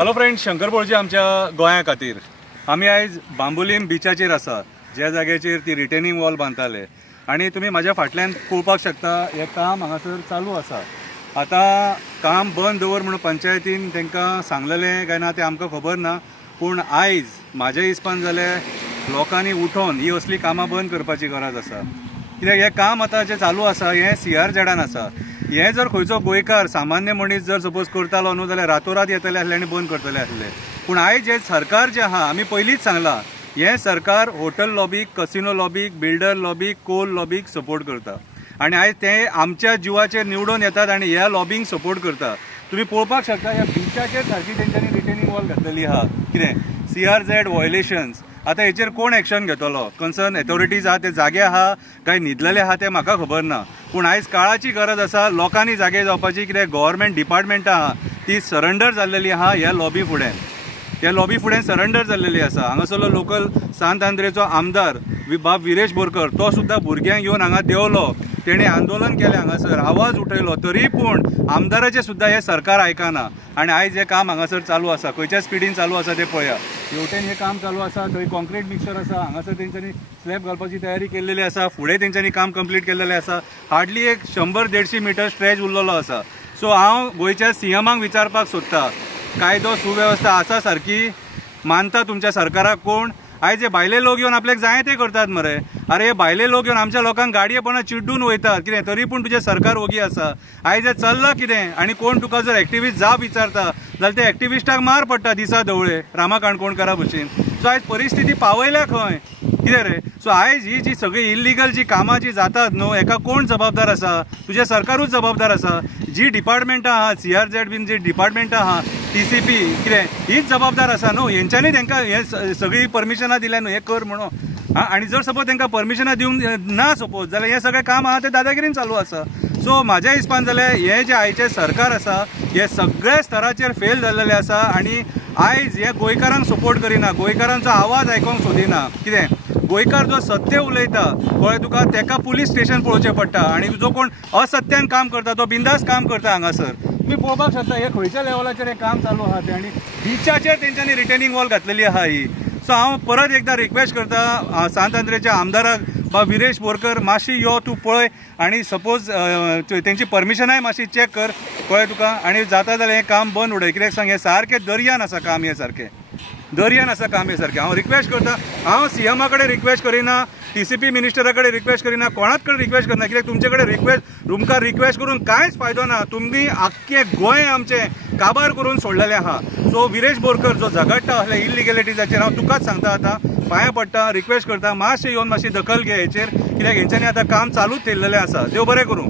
Hello friends, Shankar बोळजी आमच्या गोंया खातीर आमी आयज बांबोलीम बिचाचेर आसा, ज्या जाग्याचेर ती रिटेनिंग वॉल बांदताले आणि तुम्ही माझ्या फाटल्यान पळोवपाक शकता हे काम हांगासर चालू आसा। आता काम बंद दवर म्हणून पंचायतीन तांकां सांगलेलें काय ना ते आमकां खबर ना, पूण आयज म्हाज्या हिसपान जाल्यार लोकांनी उठोन ही असली कामां बंद करपाची गरज आसा। कित्याक हे काम आता जे चालू आसा हे CRZान आसा। हे जर खंयचो गोंयकार सामान्य मनीस जर सपोज करतालो न्हू जाल्यार रातोरात येतले आसले आनी बंद करतले आसले। पूण आयज हे सरकार जे आहा, आमी पयलींच सांगलां, हे सरकार होटल लॉबीक, कसिनो लॉबीक, बिल्डर लॉबीक, कोल लॉबीक सपोर्ट करता आणि आयज ते आमच्या जिवाचेर निवडून येतात आणि ह्या लॉबींक सपोर्ट करता। तुम्ही पळोवपाक शकता ह्या बिचाचेर सारकी तेंच्यांनी रिटेनिंग वॉल घातलेली आहा। कितें CRZ व्हायोलेशन्स, आता हेचेर कोण एक्शन घेतलो? कन्सर्न अथॉरिटीज आहा ते जागे आहा काय न्हिदलेले आहा ते म्हाका खबर ना, पूण आयज काळाची गरज आसा लोकांनी जागे जावपाची। कित्याक गव्हर्मेंट डिपार्टमेंटां आहा ती सरेंडर जाल्लेली आहा ह्या लॉबी फुडें, ह्या लॉबी फुडें सरेंडर जाल्लेली आसा। हांगासरलो लोकल सांत आंद्रेचो आमदार बाब विरेश बोरकर तो सुद्दां भुरग्यांक घेवन हांगा देवलो, तेणे आंदोलन केलें, हांगासर आवाज उठयलो, तरी पूण आमदाराचे सुद्दां हे सरकार आयकना आणि आयज हे काम हांगासर चालू आसा। खंयच्या स्पिडीन चालू आसा ते पळया। हेवटेन हे काम चालू आसा, थंय कॉन्क्रीट मिक्सचर आसा, हांगासर तेंच्यांनी स्लॅब घालपाची तयारी केल्लेली आसा, फुडें तेंच्यांनी काम कंप्लीट केल्लेलें आसा। हार्डली एक 100-150 मीटर स्ट्रेच उरलेलो आसा। सो हांव गोंयच्या CMाक विचारपाक सोदतां, कायदो सुवेवस्था आसा सारकी? मानता तुमच्या सरकाराक कोण? आयज हे भायले लोक येवन आपल्याक जाय ते करतात मरे। अरे हे भायले लोक येवन आमच्या लोकांक गाडयेपणां चिड्डून वयतात, कितें तरी पूण तुजें सरकार ओगी आसा। आयज हे चल्लां कितें? आणि कोण तुका जर एक्टिविस्ट जाप विचारता जाल्यार ते एक्टिविस्टाक मार पडटा दिसा ढवळे रामा काणकोणकारा भशेन। सो आयज परिस्थिती पावयल्या खंय? कितें रे? सो आयज ही जी सगळी इल्लिगल जी कामां जी जातात न्हू, हेका कोण जबाबदार आसा? तुजें सरकारूच जबाबदार आसा। जी डिपार्टमेंटां आहा, CRZ बीन जी डिपार्टमेंटां आहा, TCP कितें हीच जबाबदार आसा न्हू। हेंच्यांनी तांकां हे सगळी परमिशनां दिल्या न्हू हे कर म्हणून। आणि जर सपोज तांकां परमिशनां दिवंक ना सपोज जाल्यार हे सगळें काम आहा ते दादागिरीन चालू आसा। सो म्हाज्या हिसपान जाल्यार हे जे आयचे सरकार आसा हे सगळे स्तराचेर फेल जाल्लेले आसा आणि आयज हे गोंयकारांक सपोर्ट करिना, गोंयकारांचो आवाज आयकोंक सोदिना। कितें गोंयकार जो सत्य उलयता कळ्ळें तुका, तेका पुलीस स्टेशन पळोवचें पडटा आणि जो कोण असत्यान काम करता तो बिंदास काम करता हांगासर। तुम्ही पळोवपाक शकता हे खंयच्या लेवलाचेर हे काम चालू आहा ते, आणि बिचाचेर तेंच्यांनी रिटेनिंग वॉल घातलेली आहा ही। सो हांव परत एकदा रिक्वेस्ट करता सांत आंद्रेच्या आमदाराक बा विरेश बोरकर, मातशी यो तूं पळय आणि सपोज तेंची परमिशनाय मातशी चॅक कर कळ्ळें तुका, आणि जाता जाल्यार हें काम बंद उडय। कित्याक सांग, हे सारकें दर्यान आसा काम, हे सारकें दर्यान आसा काम हे सारकें। हांव रिक्वेस्ट करता, हांव CMा कडेन रिक्वेस्ट करिना, TCP मिनिस्टरा कडेन रिक्वेस्ट करिना, कोणाच कडेन रिक्वेस्ट करना। कित्याक तुमचे कडेन तुमकां रिक्वेस्ट करून कांयच फायदो ना। तुमी आख्खें गोंय आमचें काबार करून सोडलेलें आहा। सो विरेश बोरकर जो झगडटा असल्या इल्लिगॅलिटीजाचेर, हांव तुकाच सांगता आतां, पांयां पडटा, रिक्वेस्ट करता, मातशें येवन मातशी दखल घे हेचेर, कित्याक हेंच्यांनी आतां काम चालूच थेयल्लेलें आसा। देव बरें करूं।